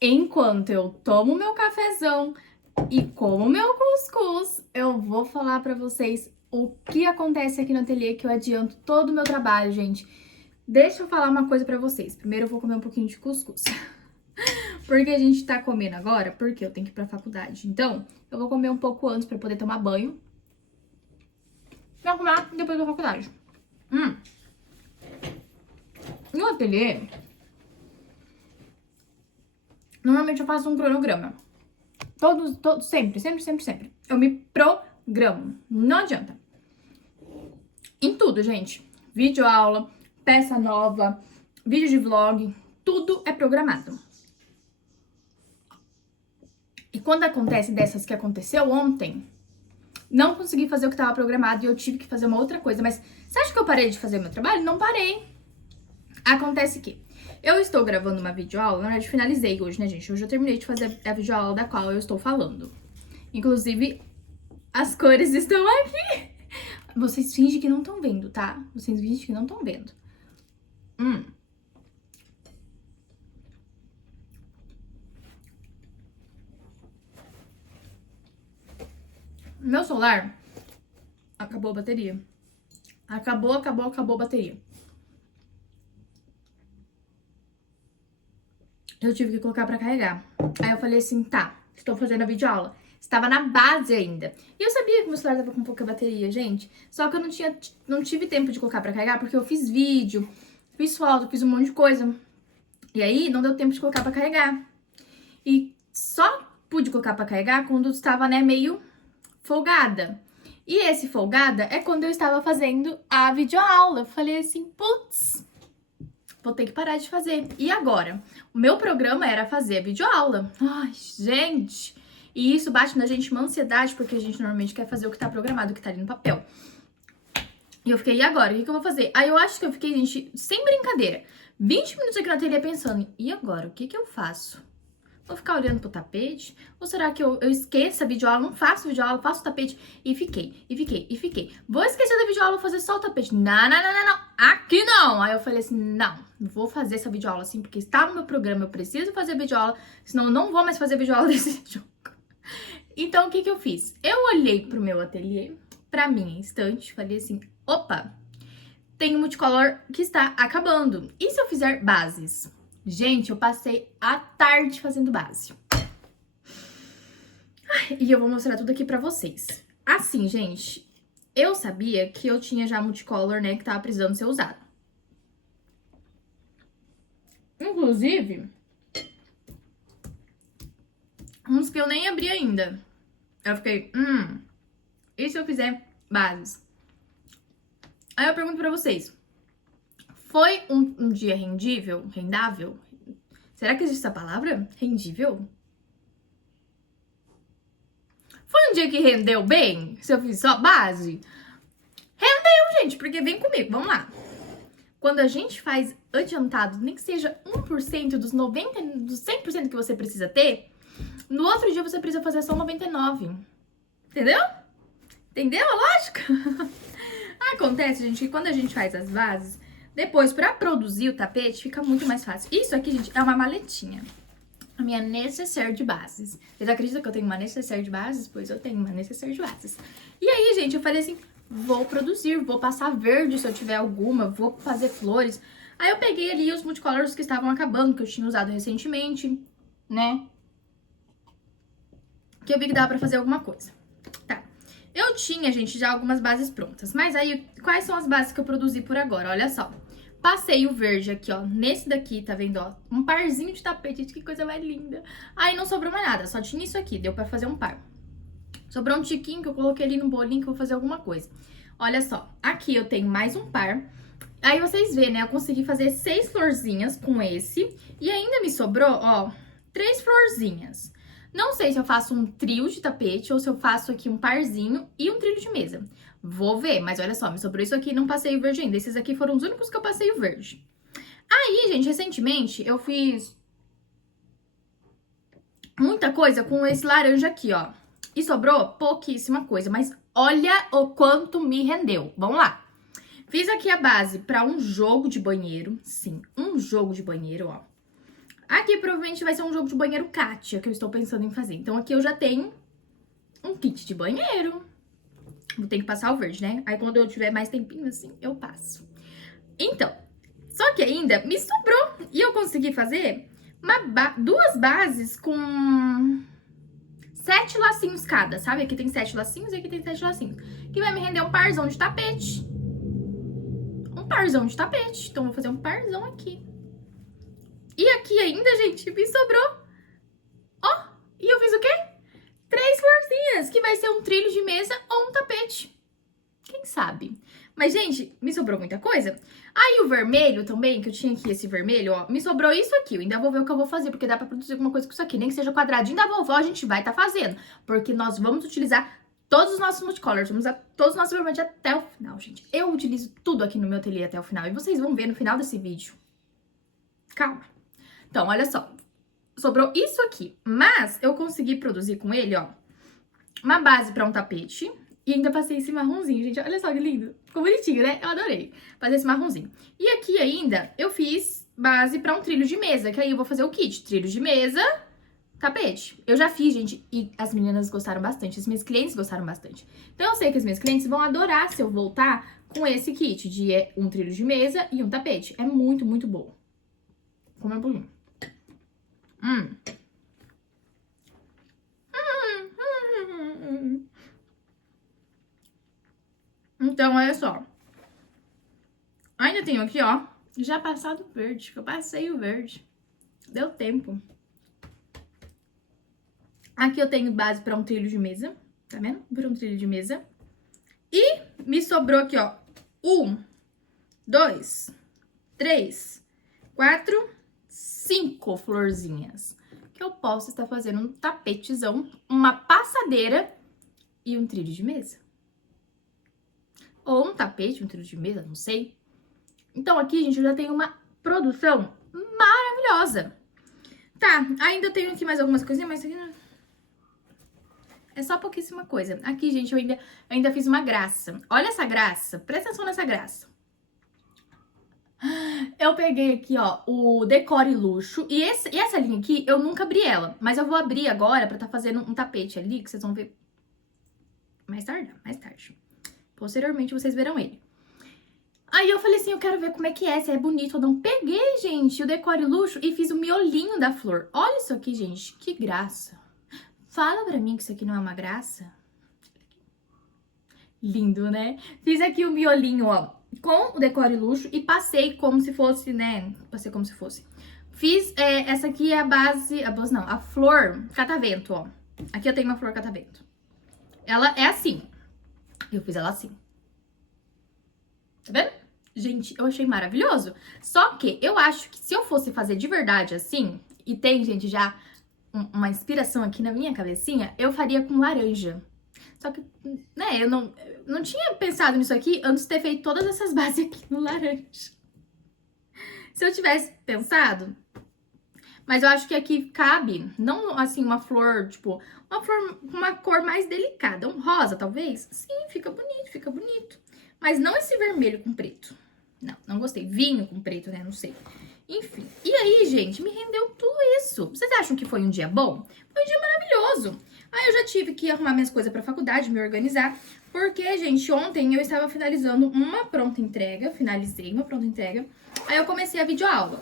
Enquanto eu tomo meu cafezão e como meu cuscuz, eu vou falar pra vocês o que acontece aqui no ateliê, que eu adianto todo o meu trabalho, gente. Deixa eu falar uma coisa pra vocês. Primeiro eu vou comer um pouquinho de cuscuz. Porque a gente tá comendo agora, porque eu tenho que ir pra faculdade. Então, eu vou comer um pouco antes pra poder tomar banho. Vou arrumar depois da faculdade. No ateliê, normalmente eu faço um cronograma. Sempre. Eu me programo. Não adianta. Em tudo, gente. Vídeo aula, peça nova, vídeo de vlog, tudo é programado. E quando acontece dessas que aconteceu ontem, não consegui fazer o que estava programado e eu tive que fazer uma outra coisa. Mas você acha que eu parei de fazer o meu trabalho? Não parei. Acontece que eu estou gravando uma videoaula, na verdade finalizei hoje, né, gente? Hoje eu terminei de fazer a videoaula da qual eu estou falando. Inclusive, as cores estão aqui. Vocês fingem que não estão vendo, tá? Vocês fingem que não estão vendo. Meu celular acabou a bateria. Acabou a bateria. Eu tive que colocar pra carregar. Aí eu falei assim, tá, estou fazendo a videoaula. Estava na base ainda. E eu sabia que meu celular tava com pouca bateria, gente. Só que eu não tive tempo de colocar pra carregar, porque eu fiz vídeo, fiz foto, fiz um monte de coisa. E aí, não deu tempo de colocar pra carregar. E só pude colocar pra carregar quando eu estava, né, meio folgada. E esse folgada é quando eu estava fazendo a videoaula. Eu falei assim, putz, vou ter que parar de fazer. E agora? O meu programa era fazer a videoaula. Ai, gente! E isso bate na gente uma ansiedade, porque a gente normalmente quer fazer o que tá programado, o que tá ali no papel. E eu fiquei, e agora? O que eu vou fazer? Aí eu acho que eu fiquei, gente, sem brincadeira, 20 minutos aqui na telha pensando, e agora? O que eu faço? Vou ficar olhando pro tapete? Ou será que eu esqueço a videoaula, não faço videoaula, faço o tapete? E fiquei. Vou esquecer da videoaula, vou fazer só o tapete. Não. Aqui não! Aí eu falei assim, não, vou fazer essa videoaula assim, porque está no meu programa, eu preciso fazer videoaula, senão eu não vou mais fazer videoaula desse jogo. Então, o que eu fiz? Eu olhei pro meu ateliê, pra minha estante, falei assim, opa, tem um multicolor que está acabando. E se eu fizer bases? Gente, eu passei a tarde fazendo base. E eu vou mostrar tudo aqui pra vocês. Assim, gente, eu sabia que eu tinha já multicolor, né, que tava precisando ser usado. Inclusive, uns que eu nem abri ainda. Eu fiquei, e se eu fizer bases? Aí eu pergunto pra vocês, foi um dia rendável? Será que existe essa palavra? Rendível? Foi um dia que rendeu bem? Se eu fiz só base? Rendeu, gente, porque vem comigo, vamos lá. Quando a gente faz adiantado, nem que seja 1% dos 90%, dos 100% que você precisa ter, no outro dia você precisa fazer só 99%. Entendeu? Entendeu a lógica? Acontece, gente, que quando a gente faz as bases, depois, pra produzir o tapete, fica muito mais fácil. Isso aqui, gente, é uma maletinha. A minha necessaire de bases. Vocês acreditam que eu tenho uma necessaire de bases? Pois eu tenho uma necessaire de bases. E aí, gente, eu falei assim, vou produzir, vou passar verde se eu tiver alguma, vou fazer flores. Aí eu peguei ali os multicolors que estavam acabando, que eu tinha usado recentemente, né? Que eu vi que dava pra fazer alguma coisa. Tá. Eu tinha, gente, já algumas bases prontas. Mas aí, quais são as bases que eu produzi por agora? Olha só. Passei o verde aqui, ó, nesse daqui, tá vendo, ó? Um parzinho de tapete, gente, que coisa mais linda. Aí não sobrou mais nada, só tinha isso aqui, deu pra fazer um par. Sobrou um tiquinho que eu coloquei ali no bolinho que eu vou fazer alguma coisa. Olha só, aqui eu tenho mais um par. Aí vocês vêem, né, eu consegui fazer 6 florzinhas com esse. E ainda me sobrou, ó, 3 florzinhas. Não sei se eu faço um trio de tapete ou se eu faço aqui um parzinho e um trio de mesa. Vou ver, mas olha só, me sobrou isso aqui e não passei o verde ainda. Esses aqui foram os únicos que eu passei o verde. Aí, gente, recentemente eu fiz muita coisa com esse laranja aqui, ó. E sobrou pouquíssima coisa, mas olha o quanto me rendeu. Vamos lá. Fiz aqui a base para um jogo de banheiro, sim, um jogo de banheiro, ó. Aqui provavelmente vai ser um jogo de banheiro Kátia que eu estou pensando em fazer. Então aqui eu já tenho um kit de banheiro. Vou ter que passar o verde, né? Aí quando eu tiver mais tempinho assim, eu passo. Então, só que ainda me sobrou. E eu consegui fazer duas bases com 7 lacinhos cada, sabe? Aqui tem 7 lacinhos e aqui tem 7 lacinhos. Que vai me render um parzão de tapete. Um parzão de tapete. Então, vou fazer um parzão aqui. E aqui ainda, gente, me sobrou. Ó, e eu fiz o quê? 3 florzinhas, que vai ser um trilho de mesa ou um tapete. Quem sabe? Mas, gente, me sobrou muita coisa. Aí o vermelho também, que eu tinha aqui esse vermelho, ó, me sobrou isso aqui. Eu ainda vou ver o que eu vou fazer, porque dá pra produzir alguma coisa com isso aqui. Nem que seja quadradinho da vovó, a gente vai tá fazendo. Porque nós vamos utilizar todos os nossos multicolors, vamos usar todos os nossos vermelhos até o final, gente. Eu utilizo tudo aqui no meu ateliê até o final. E vocês vão ver no final desse vídeo. Calma. Então, olha só. Sobrou isso aqui. Mas eu consegui produzir com ele, ó, uma base pra um tapete. E ainda passei esse marronzinho, gente. Olha só que lindo. Ficou bonitinho, né? Eu adorei fazer esse marronzinho. E aqui ainda eu fiz base pra um trilho de mesa, que aí eu vou fazer o kit. Trilho de mesa, tapete. Eu já fiz, gente, e as meninas gostaram bastante. As minhas clientes gostaram bastante. Então eu sei que as minhas clientes vão adorar se eu voltar com esse kit de um trilho de mesa e um tapete. É muito, muito bom. Como é bonito. Então, olha só. Ainda tenho aqui, ó, já passado o verde, que eu passei o verde. Deu tempo. Aqui eu tenho base pra um trilho de mesa, tá vendo? Para um trilho de mesa. E me sobrou aqui, ó, 1, 2, 3, 4, 5 florzinhas. Que eu posso estar fazendo um tapetezão, uma passadeira e um trilho de mesa. Ou um tapete, um trilho de mesa, não sei. Então aqui, gente, eu já tenho uma produção maravilhosa. Tá, ainda tenho aqui mais algumas coisinhas, mas aqui não... é só pouquíssima coisa. Aqui, gente, eu ainda fiz uma graça. Olha essa graça, presta atenção nessa graça. Eu peguei aqui, ó, o Decore Luxo. E essa linha aqui, eu nunca abri ela. Mas eu vou abrir agora pra tá fazendo um tapete ali, que vocês vão ver mais tarde, mais tarde. Posteriormente, vocês verão ele. Aí eu falei assim, eu quero ver como é que é, se é bonito ou não. Peguei, gente, o Decore Luxo e fiz o miolinho da flor. Olha isso aqui, gente, que graça. Fala pra mim que isso aqui não é uma graça. Lindo, né? Fiz aqui o miolinho, ó, com o Decore Luxo e passei como se fosse, né? Passei como se fosse. Fiz, essa aqui é a base, a flor catavento, ó. Aqui eu tenho uma flor catavento. Ela é assim. Eu fiz ela assim. Tá vendo? Gente, eu achei maravilhoso. Só que eu acho que se eu fosse fazer de verdade assim, e tem, gente, já uma inspiração aqui na minha cabecinha, eu faria com laranja. Só que, né, eu não tinha pensado nisso aqui antes de ter feito todas essas bases aqui no laranja. Se eu tivesse pensado... Mas eu acho que aqui cabe, não assim, uma flor, tipo, uma flor com uma cor mais delicada. Um rosa, talvez? Sim, fica bonito, fica bonito. Mas não esse vermelho com preto. Não gostei. Vinho com preto, né? Não sei. Enfim. E aí, gente, me rendeu tudo isso. Vocês acham que foi um dia bom? Foi um dia maravilhoso. Aí eu já tive que arrumar minhas coisas pra faculdade, me organizar. Porque, gente, ontem eu estava finalizando uma pronta entrega. Finalizei uma pronta entrega. Aí eu comecei a videoaula.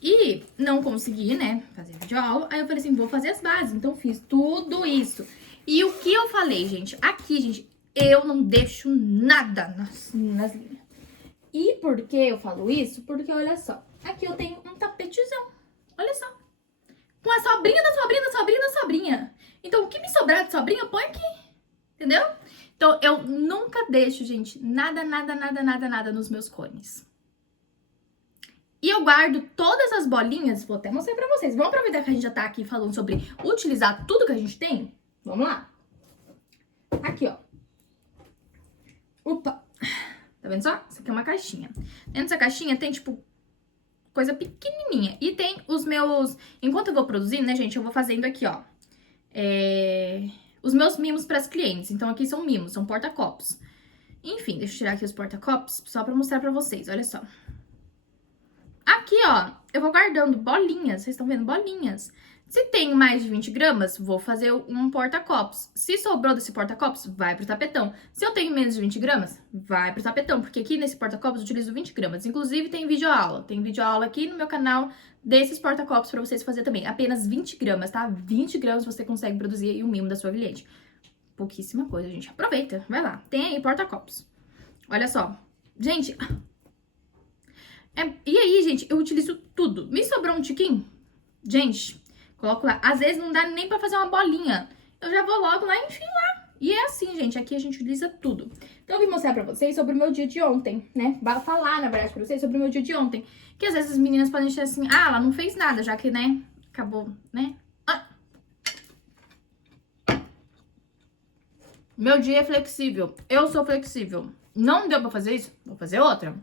E não consegui, né, fazer videoaula. Aí eu falei assim, vou fazer as bases. Então fiz tudo isso. E o que eu falei, gente? Aqui, gente, eu não deixo nada nas linhas. E por que eu falo isso? Porque, olha só, aqui eu tenho um tapetezão. Olha só. Com a sobrinha da sobrinha da sobrinha da sobrinha. Então, o que me sobrar de sobrinha, põe aqui. Entendeu? Então, eu nunca deixo, gente, nada nos meus cones. E eu guardo todas as bolinhas, vou até mostrar pra vocês. Vamos aproveitar que a gente já tá aqui falando sobre utilizar tudo que a gente tem? Vamos lá. Aqui, ó. Opa. Tá vendo só? Isso aqui é uma caixinha. Dentro dessa caixinha tem, tipo, coisa pequenininha. E tem os meus... Enquanto eu vou produzindo, né, gente, eu vou fazendo aqui, ó. Os meus mimos pras clientes. Então, aqui são mimos, são porta-copos. Enfim, deixa eu tirar aqui os porta-copos só pra mostrar pra vocês. Olha só. Aqui, ó, eu vou guardando bolinhas. Vocês estão vendo? Bolinhas. Se tem mais de 20 gramas, vou fazer um porta-copos. Se sobrou desse porta-copos, vai pro tapetão. Se eu tenho menos de 20 gramas, vai pro tapetão. Porque aqui nesse porta-copos eu utilizo 20 gramas. Inclusive tem videoaula. Tem videoaula aqui no meu canal desses porta-copos pra vocês fazerem também. Apenas 20 gramas, tá? 20 gramas você consegue produzir aí o mimo da sua vilhete. Pouquíssima coisa, gente. Aproveita, vai lá. Tem aí porta-copos. Olha só. Gente... E aí, gente, eu utilizo tudo. Me sobrou um tiquinho? Gente... Coloco lá. Às vezes não dá nem pra fazer uma bolinha. Eu já vou logo lá e enfio lá. E é assim, gente. Aqui a gente utiliza tudo. Então, eu vim mostrar pra vocês sobre o meu dia de ontem, né? Vou falar, na verdade, pra vocês sobre o meu dia de ontem. Que às vezes as meninas podem achar assim, ah, ela não fez nada, já que, né, acabou, né? Ah. Meu dia é flexível. Eu sou flexível. Não deu pra fazer isso? Vou fazer outra.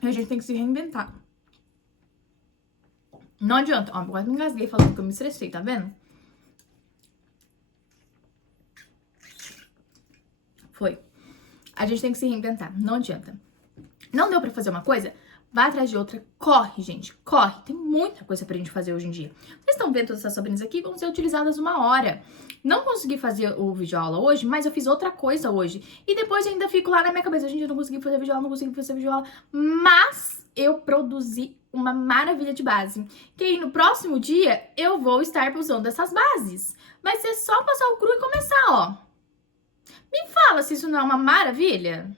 A gente tem que se reinventar. Não adianta. Ó, quase me engasguei falando que eu me estressei, tá vendo? Foi. A gente tem que se reinventar. Não adianta. Não deu pra fazer uma coisa? Vai atrás de outra. Corre, gente. Corre. Tem muita coisa pra gente fazer hoje em dia. Vocês estão vendo todas essas sobrinhas aqui? Vão ser utilizadas 1 hora. Não consegui fazer o vídeo aula hoje, mas eu fiz outra coisa hoje. E depois ainda fico lá na minha cabeça. Gente, eu não consegui fazer vídeo aula, não consegui fazer vídeo aula. Mas eu produzi uma maravilha de base. Que aí no próximo dia eu vou estar usando essas bases. Vai ser só passar o cru e começar, ó. Me fala se isso não é uma maravilha.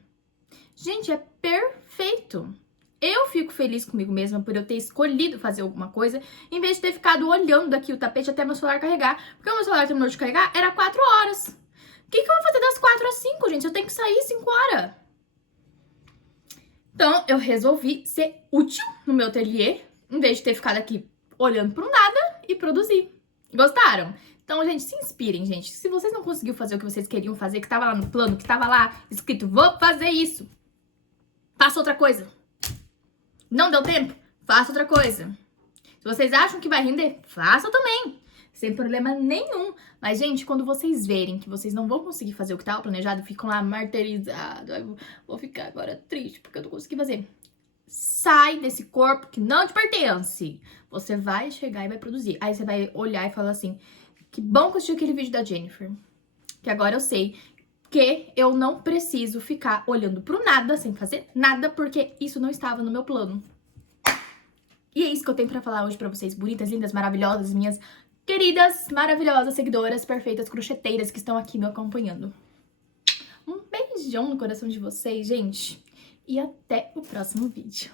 Gente, é perfeito. Eu fico feliz comigo mesma por eu ter escolhido fazer alguma coisa, em vez de ter ficado olhando aqui o tapete até meu celular carregar. Porque o meu celular terminou de carregar, era 4 horas. O que eu vou fazer das 4 às 5, gente? Eu tenho que sair 5 horas. Então, eu resolvi ser útil no meu ateliê, em vez de ter ficado aqui olhando pro nada e produzir. Gostaram? Então, gente, se inspirem, gente. Se vocês não conseguiram fazer o que vocês queriam fazer, que tava lá no plano, que tava lá escrito, vou fazer isso, faça outra coisa. Não deu tempo? Faça outra coisa. Se vocês acham que vai render, faça também. Sem problema nenhum. Mas, gente, quando vocês verem que vocês não vão conseguir fazer o que estava planejado, ficam lá martirizados. Vou ficar agora triste porque eu não consegui fazer. Sai desse corpo que não te pertence. Você vai chegar e vai produzir. Aí você vai olhar e falar assim, que bom que eu assisti aquele vídeo da Jennifer. Que agora eu sei que eu não preciso ficar olhando pro nada, sem fazer nada, porque isso não estava no meu plano. E é isso que eu tenho pra falar hoje pra vocês, bonitas, lindas, maravilhosas, minhas queridas, maravilhosas seguidoras, perfeitas, crocheteiras que estão aqui me acompanhando. Um beijão no coração de vocês, gente, e até o próximo vídeo.